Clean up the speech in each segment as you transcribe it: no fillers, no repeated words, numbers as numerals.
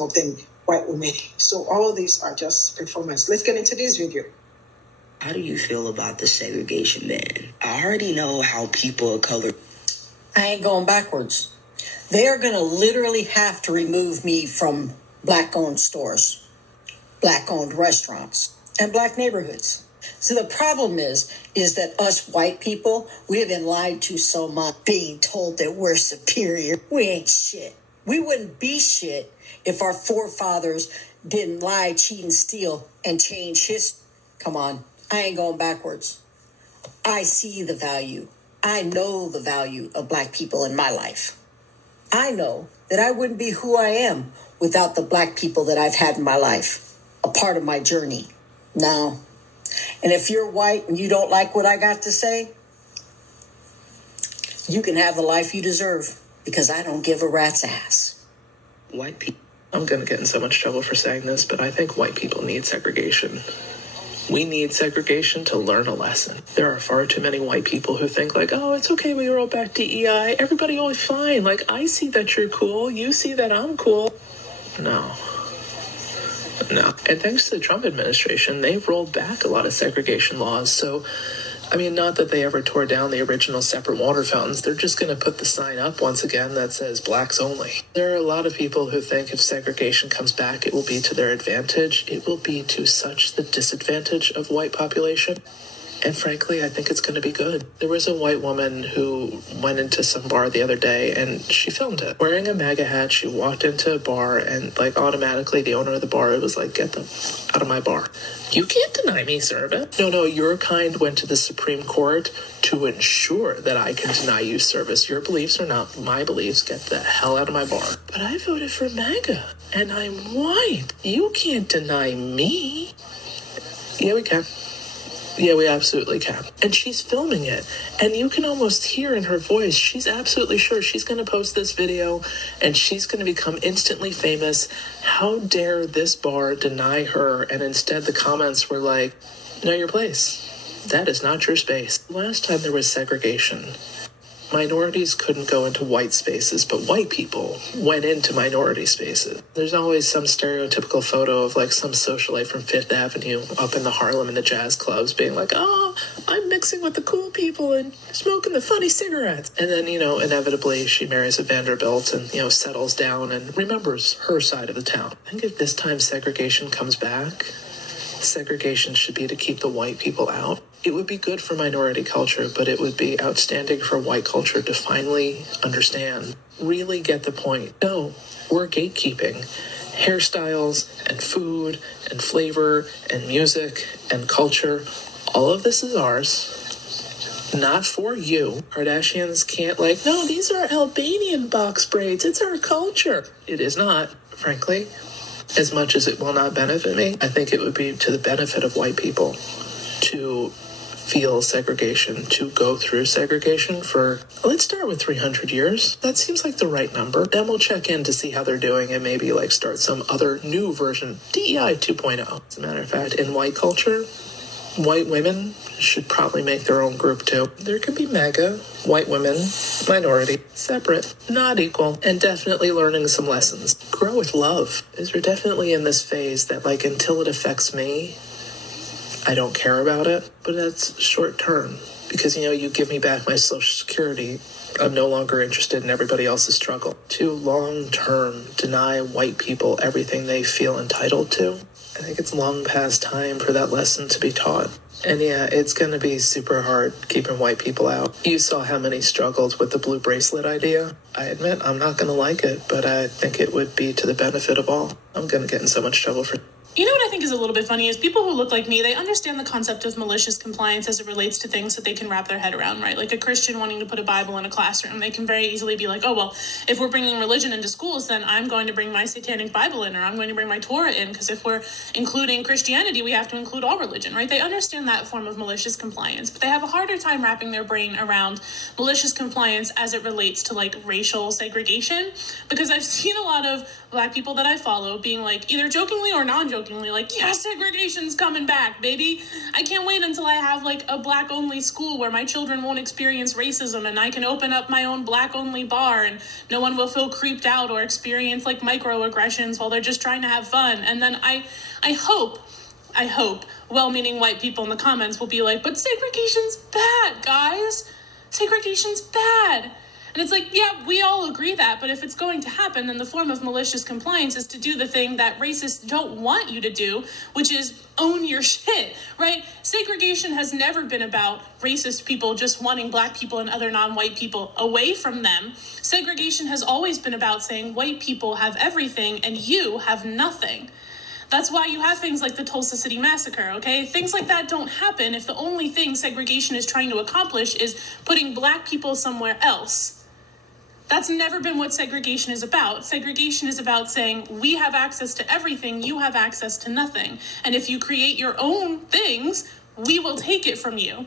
of them white women. So all these are just performance. Let's get into this video. How do you feel about the segregation ban? I already know how people of color... I ain't going backwards. They are going to literally have to remove me from black-owned stores, black-owned restaurants, and black neighborhoods. So the problem is that us white people, we have been lied to so much, being told that we're superior. We ain't shit. We wouldn't be shit if our forefathers didn't lie, cheat, and steal and change history. Come on, I ain't going backwards. I see the value. I know the value of black people in my life. I know that I wouldn't be who I am without the black people that I've had in my life, a part of my journey. Now, and if you're white and you don't like what I got to say, you can have the life you deserve, because I don't give a rat's ass. White people... I'm going to get in so much trouble for saying this, but I think white people need segregation. We need segregation to learn a lesson. There are far too many white people who think like, oh, it's okay, we roll back DEI. Everybody always fine. Like, I see that you're cool. You see that I'm cool. No. And thanks to the Trump administration, they've rolled back a lot of segregation laws. So, I mean, not that they ever tore down the original separate water fountains. They're just going to put the sign up once again that says blacks only. There are a lot of people who think if segregation comes back, it will be to their advantage. It will be to such the disadvantage of white population. And frankly, I think it's going to be good. There was a white woman who went into some bar the other day and she filmed it. Wearing a MAGA hat, she walked into a bar and like automatically the owner of the bar was like, get them out of my bar. You can't deny me service. No, your kind went to the Supreme Court to ensure that I can deny you service. Your beliefs are not my beliefs. Get the hell out of my bar. But I voted for MAGA and I'm white. You can't deny me. Yeah, we can. Yeah, we absolutely can. And she's filming it. And you can almost hear in her voice, she's absolutely sure she's going to post this video and she's going to become instantly famous. How dare this bar deny her? And instead the comments were like, know your place. That is not your space. Last time there was segregation, minorities couldn't go into white spaces, but white people went into minority spaces. There's always some stereotypical photo of like some socialite from Fifth Avenue up in the Harlem in the jazz clubs being like, oh, I'm mixing with the cool people and smoking the funny cigarettes. And then, inevitably she marries a Vanderbilt and, settles down and remembers her side of the town. I think if this time segregation comes back, segregation should be to keep the white people out. It would be good for minority culture, but it would be outstanding for white culture to finally understand, really get the point. No, we're gatekeeping. Hairstyles and food and flavor and music and culture, all of this is ours. Not for you. Kardashians can't no, these are Albanian box braids. It's our culture. It is not, frankly. As much as it will not benefit me, I think it would be to the benefit of white people to feel segregation, to go through segregation for, let's start with 300 years. That seems like the right number. Then we'll check in to see how they're doing and maybe start some other new version, DEI 2.0. As a matter of fact, in white culture, white women should probably make their own group too. There could be MAGA, white women, minority, separate, not equal, and definitely learning some lessons. Grow with love. Is we're definitely in this phase that until it affects me, I don't care about it, but that's short term. Because, you give me back my Social Security, I'm no longer interested in everybody else's struggle. To long term deny white people everything they feel entitled to, I think it's long past time for that lesson to be taught. And yeah, it's going to be super hard keeping white people out. You saw how many struggled with the blue bracelet idea. I admit I'm not going to like it, but I think it would be to the benefit of all. I'm going to get in so much trouble for... You know what I think is a little bit funny is people who look like me, they understand the concept of malicious compliance as it relates to things that they can wrap their head around, right? Like a Christian wanting to put a Bible in a classroom, they can very easily be like, oh, well, if we're bringing religion into schools, then I'm going to bring my satanic Bible in, or I'm going to bring my Torah in, because if we're including Christianity, we have to include all religion, right? They understand that form of malicious compliance, but they have a harder time wrapping their brain around malicious compliance as it relates to racial segregation, because I've seen a lot of Black people that I follow being either jokingly or non-jokingly jokingly like, yeah, segregation's coming back, baby. I can't wait until I have like a black only school where my children won't experience racism and I can open up my own black only bar and no one will feel creeped out or experience like microaggressions while they're just trying to have fun. And then I hope well-meaning white people in the comments will be like, but segregation's bad, guys. Segregation's bad. And it's like, yeah, we all agree that, but if it's going to happen, then the form of malicious compliance is to do the thing that racists don't want you to do, which is own your shit, right? Segregation has never been about racist people just wanting black people and other non-white people away from them. Segregation has always been about saying white people have everything and you have nothing. That's why you have things like the Tulsa City Massacre, okay? Things like that don't happen if the only thing segregation is trying to accomplish is putting black people somewhere else. That's never been what segregation is about. Segregation is about saying, we have access to everything, you have access to nothing. And if you create your own things, we will take it from you.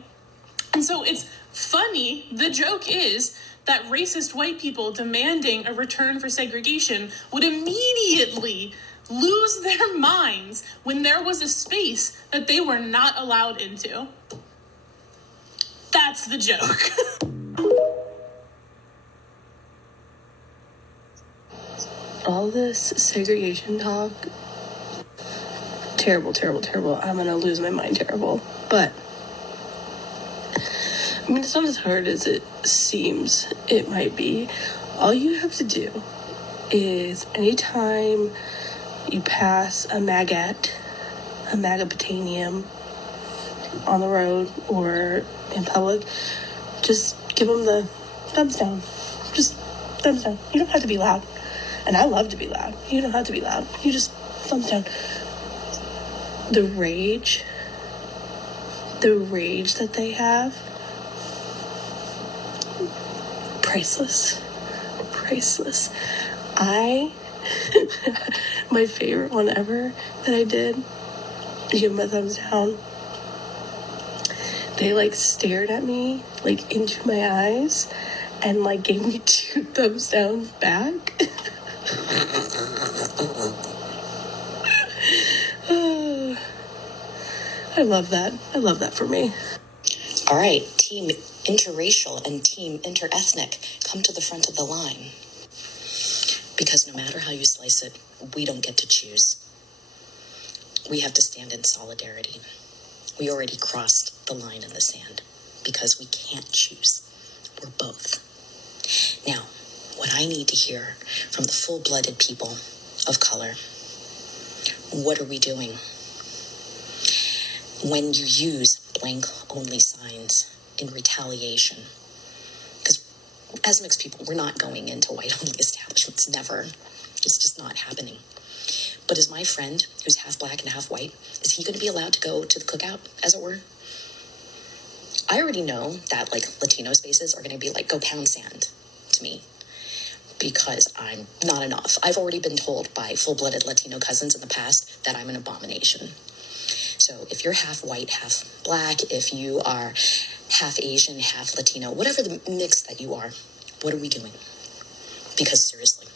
And so it's funny, the joke is that racist white people demanding a return for segregation would immediately lose their minds when there was a space that they were not allowed into. That's the joke. All this segregation talk, terrible, terrible, terrible. I'm gonna lose my mind, terrible. But, I mean, it's not as hard as it seems it might be. All you have to do is anytime you pass a maggot, a magapatanium on the road or in public, just give them the thumbs down. Just thumbs down. You don't have to be loud. And I love to be loud. You don't have to be loud. You just thumbs down. The rage that they have, priceless. My favorite one ever that I did, give them a thumbs down. They like stared at me like into my eyes and like gave me 2 thumbs down back. I love that. I love that for me. All right, team interracial and team interethnic, come to the front of the line. Because no matter how you slice it, we don't get to choose. We have to stand in solidarity. We already crossed the line in the sand because we can't choose. We're both. Now, what I need to hear from the full-blooded people of color, what are we doing? When you use blank-only signs in retaliation, because as mixed people, we're not going into white-only establishments, never. It's just not happening. But is my friend, who's half black and half white, is he going to be allowed to go to the cookout, as it were? I already know that, like, Latino spaces are going to be like, go pound sand to me, because I'm not enough. I've already been told by full-blooded Latino cousins in the past that I'm an abomination. So if you're half white, half black, if you are half Asian, half Latino, whatever the mix that you are, what are we doing? Because seriously,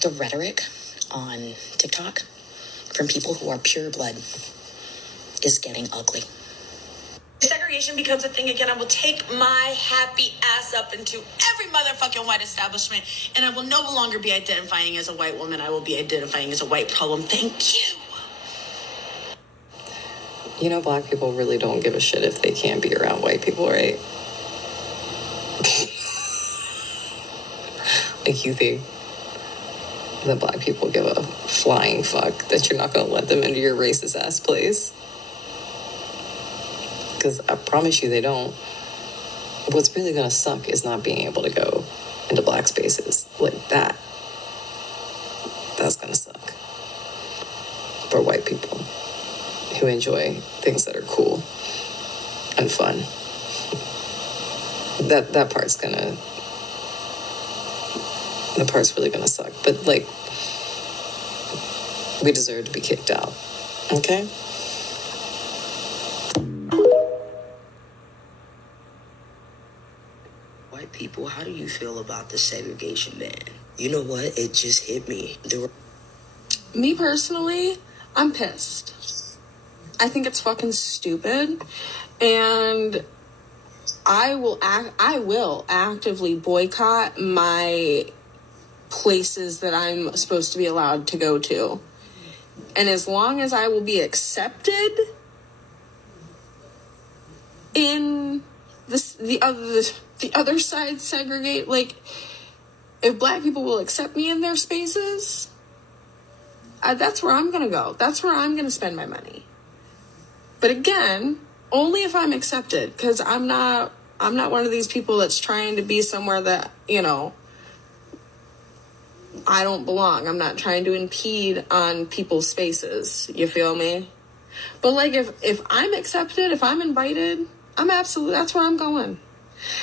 the rhetoric on TikTok from people who are pure blood is getting ugly. Segregation becomes a thing again, I will take my happy ass up into every motherfucking white establishment, and I will no longer be identifying as a white woman. I will be identifying as a white problem. Thank you. You know, black people really don't give a shit if they can't be around white people, right? Like, you think that black people give a flying fuck that you're not going to let them into your racist ass place? Because I promise you they don't. What's really going to suck is not being able to go into black spaces like that. That's going to suck for white people who enjoy things that are cool and fun. That part's really gonna suck. But, like, we deserve to be kicked out. Okay? White people, how do you feel about the segregation ban? You know what? It just hit me. Me personally, I'm pissed. I think it's fucking stupid, and I will actively boycott my places that I'm supposed to be allowed to go to. And as long as I will be accepted in the other side segregate, like, if black people will accept me in their spaces, that's where I'm gonna go. That's where I'm gonna spend my money. But again, only if I'm accepted, because I'm not one of these people that's trying to be somewhere that, you know, I don't belong. I'm not trying to impede on people's spaces. You feel me? But like, if I'm accepted, if I'm invited, that's where I'm going.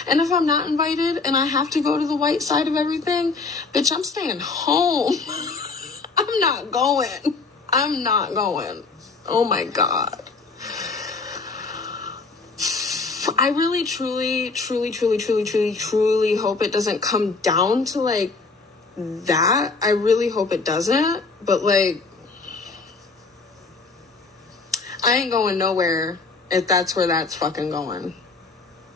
And if I'm not invited and I have to go to the white side of everything, bitch, I'm staying home. I'm not going. Oh my God. I really, truly hope it doesn't come down to like that. I really hope it doesn't. But like, I ain't going nowhere if that's where that's fucking going.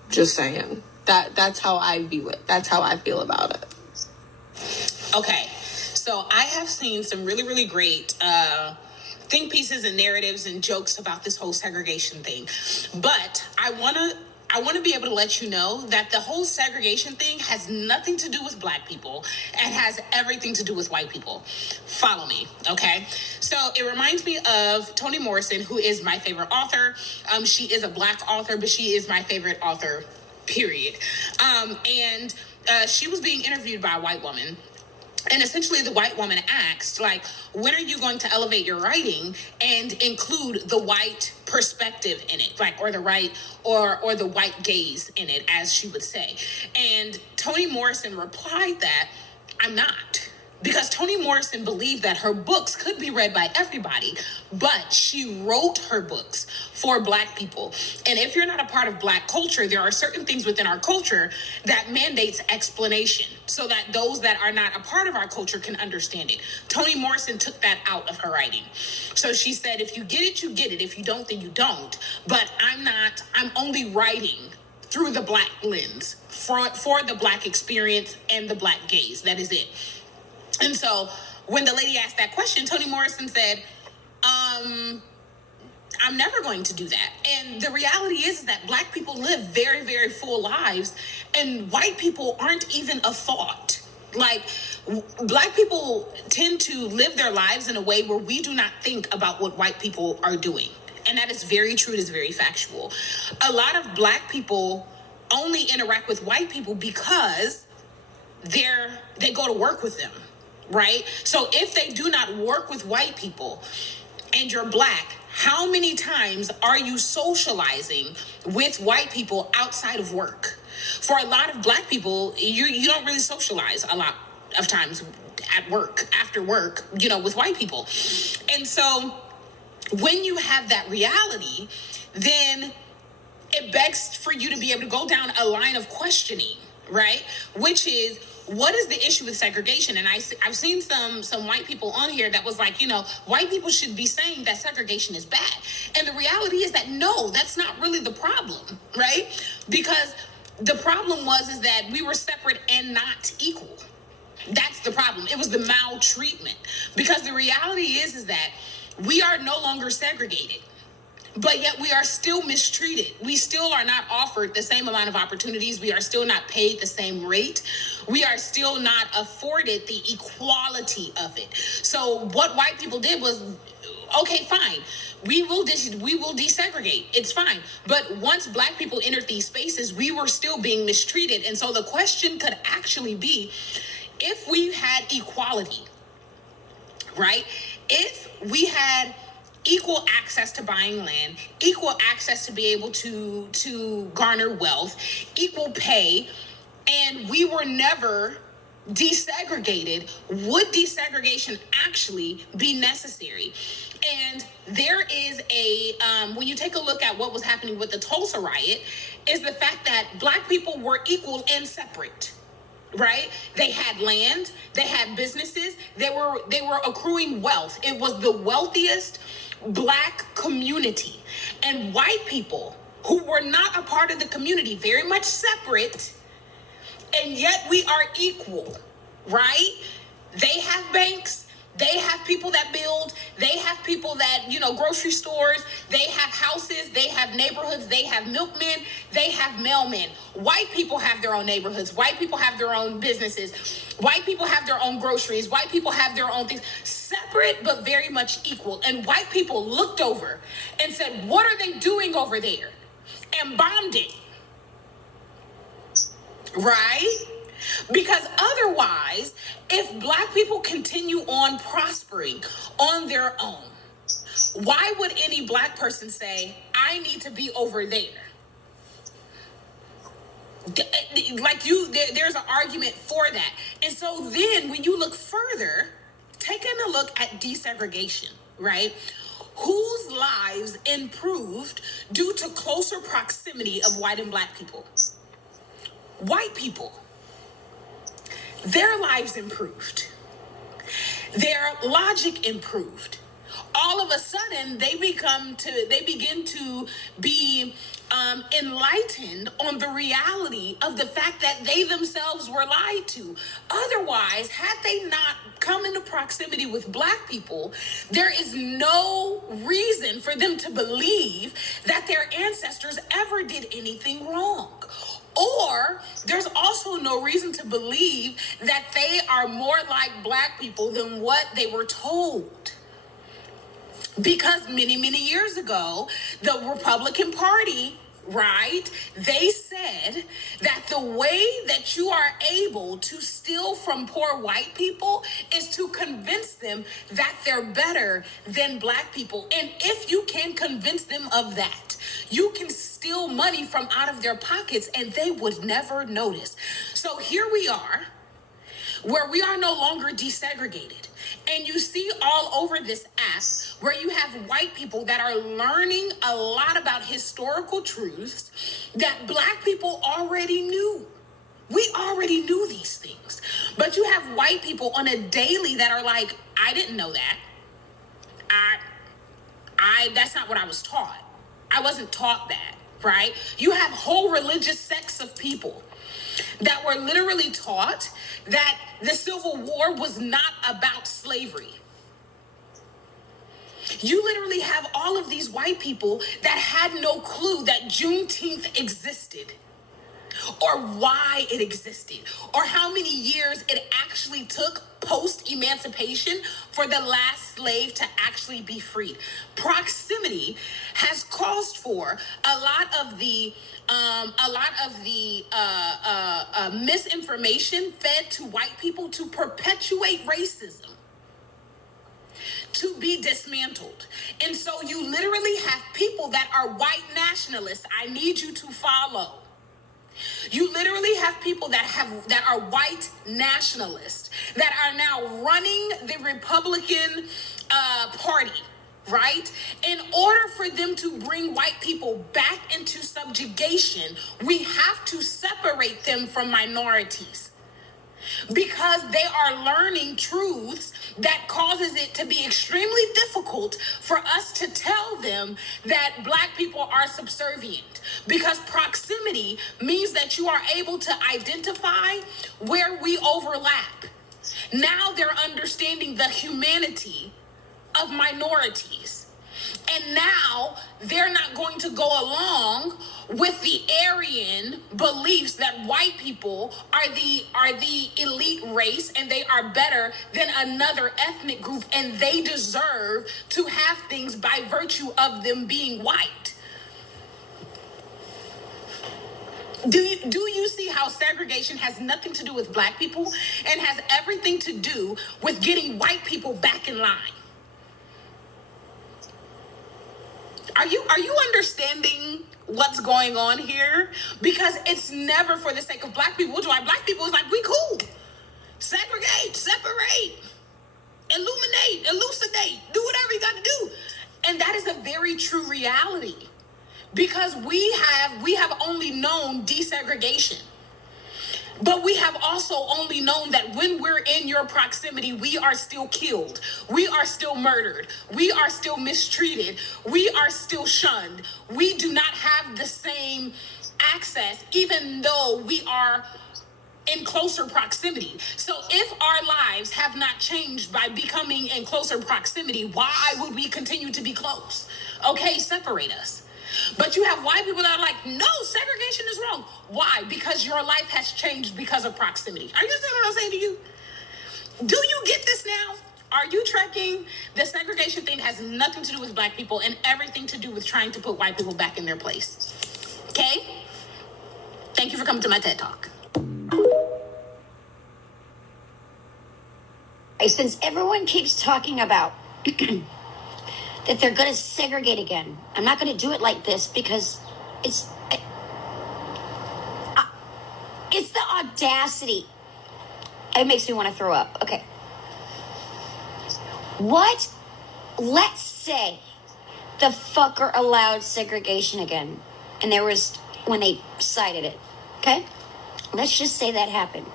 Just saying. That's how I view it. That's how I feel about it. Okay, so I have seen some really, really great think pieces and narratives and jokes about this whole segregation thing. But I want to be able to let you know that the whole segregation thing has nothing to do with black people and has everything to do with white people. Follow me, okay? So it reminds me of Toni Morrison, who is my favorite author. She is a black author, but she is my favorite author, period. And she was being interviewed by a white woman. And essentially the white woman asked, like, when are you going to elevate your writing and include the white perspective in it, like, or the right, or the white gaze in it, as she would say. And Toni Morrison replied that I'm not. Because Toni Morrison believed that her books could be read by everybody, but she wrote her books for black people. And if you're not a part of black culture, there are certain things within our culture that mandates explanation so that those that are not a part of our culture can understand it. Toni Morrison took that out of her writing. So she said, if you get it, you get it. If you don't, then you don't. But I'm only writing through the black lens for the black experience and the black gaze. That is it. And so when the lady asked that question, Toni Morrison said, I'm never going to do that. And the reality is that black people live very, very full lives, and white people aren't even a thought. Like, black people tend to live their lives in a way where we do not think about what white people are doing. And that is very true. It is very factual. A lot of black people only interact with white people because they go to work with them. Right? So if they do not work with white people and you're black, how many times are you socializing with white people outside of work? For a lot of black people, you don't really socialize a lot of times at work, after work, with white people. And so when you have that reality, then it begs for you to be able to go down a line of questioning, right? Which is, what is the issue with segregation? And I've seen some white people on here that was like, white people should be saying that segregation is bad. And the reality is that no, that's not really the problem, right? Because the problem is that we were separate and not equal. That's the problem. It was the maltreatment. Because the reality is that we are no longer segregated. But yet we are still mistreated. We still are not offered the same amount of opportunities. We are still not paid the same rate. We are still not afforded the equality of it. So what white people did was, okay, fine. We will desegregate. It's fine. But once black people entered these spaces, we were still being mistreated. And so the question could actually be, if we had equality, right? If we had equal access to buying land, equal access to be able to garner wealth, equal pay, and we were never desegregated, would desegregation actually be necessary? And there is when you take a look at what was happening with the Tulsa riot, is the fact that black people were equal and separate. right? They had land, they had businesses, they were accruing wealth. It was the wealthiest black community. And white people who were not a part of the community, very much separate, and yet we are equal, right? They have banks, they have people that build, they have people that, grocery stores, they have houses, they have neighborhoods, they have milkmen, they have mailmen. White people have their own neighborhoods, white people have their own businesses, white people have their own groceries, white people have their own things, separate but very much equal. And white people looked over and said, what are they doing over there? And bombed it. Right? Because otherwise, if black people continue on prospering on their own, why would any black person say, I need to be over there? There's an argument for that. And so then when you look further, taking a look at desegregation, right? Whose lives improved due to closer proximity of white and black people? White people. Their lives improved. Their logic improved. All of a sudden, they begin to be enlightened on the reality of the fact that they themselves were lied to. Otherwise, had they not come into proximity with black people, there is no reason for them to believe that their ancestors ever did anything wrong. Or there's also no reason to believe that they are more like black people than what they were told. Because many, many years ago, the Republican Party, right, they said that the way that you are able to steal from poor white people is to convince them that they're better than black people. And if you can convince them of that, you can steal money from out of their pockets and they would never notice. So here we are, where we are no longer desegregated. And you see all over this app where you have white people that are learning a lot about historical truths that black people already knew. We already knew these things. But you have white people on a daily that are like, I didn't know that. That's not what I was taught. I wasn't taught that, right? You have whole religious sects of people that were literally taught that the Civil War was not about slavery. You literally have all of these white people that had no clue that Juneteenth existed, or why it existed, or how many years it actually took post-emancipation for the last slave to actually be freed. Proximity has caused for a lot of the misinformation fed to white people to perpetuate racism, to be dismantled. And so you literally have people that are white nationalists. I need you to follow. You literally have people that are white nationalists that are now running the Republican Party, right? In order for them to bring white people back into subjugation, we have to separate them from minorities. Because they are learning truths that causes it to be extremely difficult for us to tell them that black people are subservient. Because proximity means that you are able to identify where we overlap. Now they're understanding the humanity of minorities. And now they're not going to go along with the Aryan beliefs that white people are the elite race and they are better than another ethnic group and they deserve to have things by virtue of them being white. Do you see how segregation has nothing to do with black people and has everything to do with getting white people back in line? Are you understanding what's going on here? Because it's never for the sake of black people, which is why black people is like, we cool. Segregate, separate, illuminate, elucidate, do whatever you got to do. And that is a very true reality. Because we have only known desegregation. But we have also only known that when we're in your proximity, we are still killed. We are still murdered. We are still mistreated. We are still shunned. We do not have the same access, even though we are in closer proximity. So if our lives have not changed by becoming in closer proximity, why would we continue to be close? Okay, separate us. But you have white people that are like, no, segregation is wrong. Why? Because your life has changed because of proximity. Are you understand what I'm saying to you? Do you get this now? Are you tracking? The segregation thing has nothing to do with black people and everything to do with trying to put white people back in their place. Okay? Thank you for coming to my TED Talk. Since everyone keeps talking about that they're going to segregate again, I'm not going to do it like this because it's the audacity. It makes me want to throw up. Okay. What? Let's say the fucker allowed segregation again, and there was when they cited it. Okay. Let's just say that happened.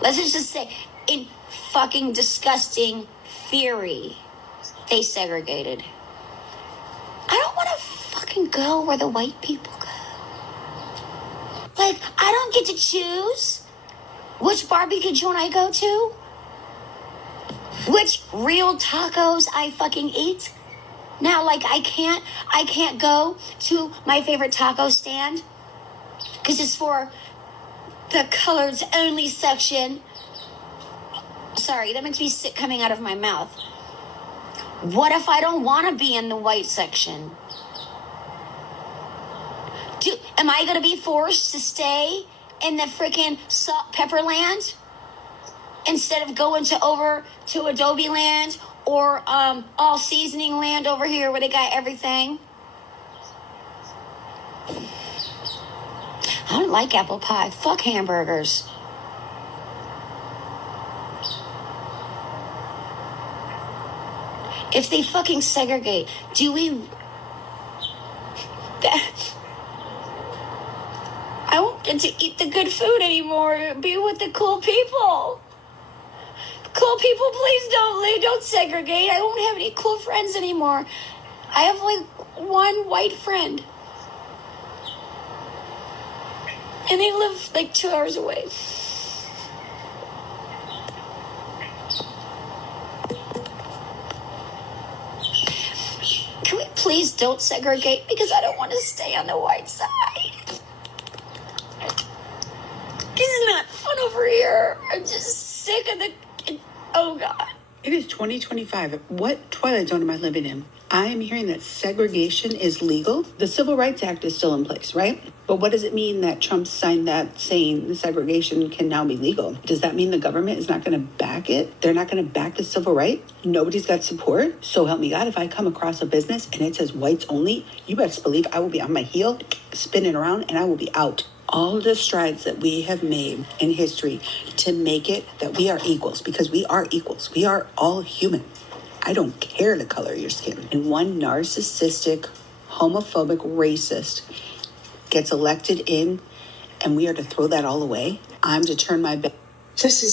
Let's just say in fucking disgusting theory, they segregated. I don't want to fucking go where the white people go. Like, I don't get to choose which barbecue joint I go to, which real tacos I fucking eat. Now, like, I can't go to my favorite taco stand because it's for the coloreds only section. Sorry, that makes me sick coming out of my mouth. What if I don't want to be in the white section? Am I going to be forced to stay in the freaking salt pepper land instead of going over to Adobe land or all seasoning land over here where they got everything? I don't like apple pie. Fuck hamburgers. If they fucking segregate, do we... I won't get to eat the good food anymore. Be with the cool people. Cool people, please don't segregate. I won't have any cool friends anymore. I have like one white friend. And they live like 2 hours away. Can we please don't segregate? Because I don't want to stay on the white side. This is not fun over here. I'm just sick of the... Oh, God. It is 2025. What Twilight Zone am I living in? I am hearing that segregation is legal. The Civil Rights Act is still in place, right? But what does it mean that Trump signed that saying the segregation can now be legal? Does that mean the government is not going to back it? They're not going to back the civil right? Nobody's got support? So help me God, if I come across a business and it says whites only, you best believe I will be on my heel, spinning around, and I will be out. All the strides that we have made in history to make it that we are equals, because we are equals. We are all human. I don't care the color of your skin. And one narcissistic, homophobic racist gets elected in, and we are to throw that all away. I'm to turn my back. This is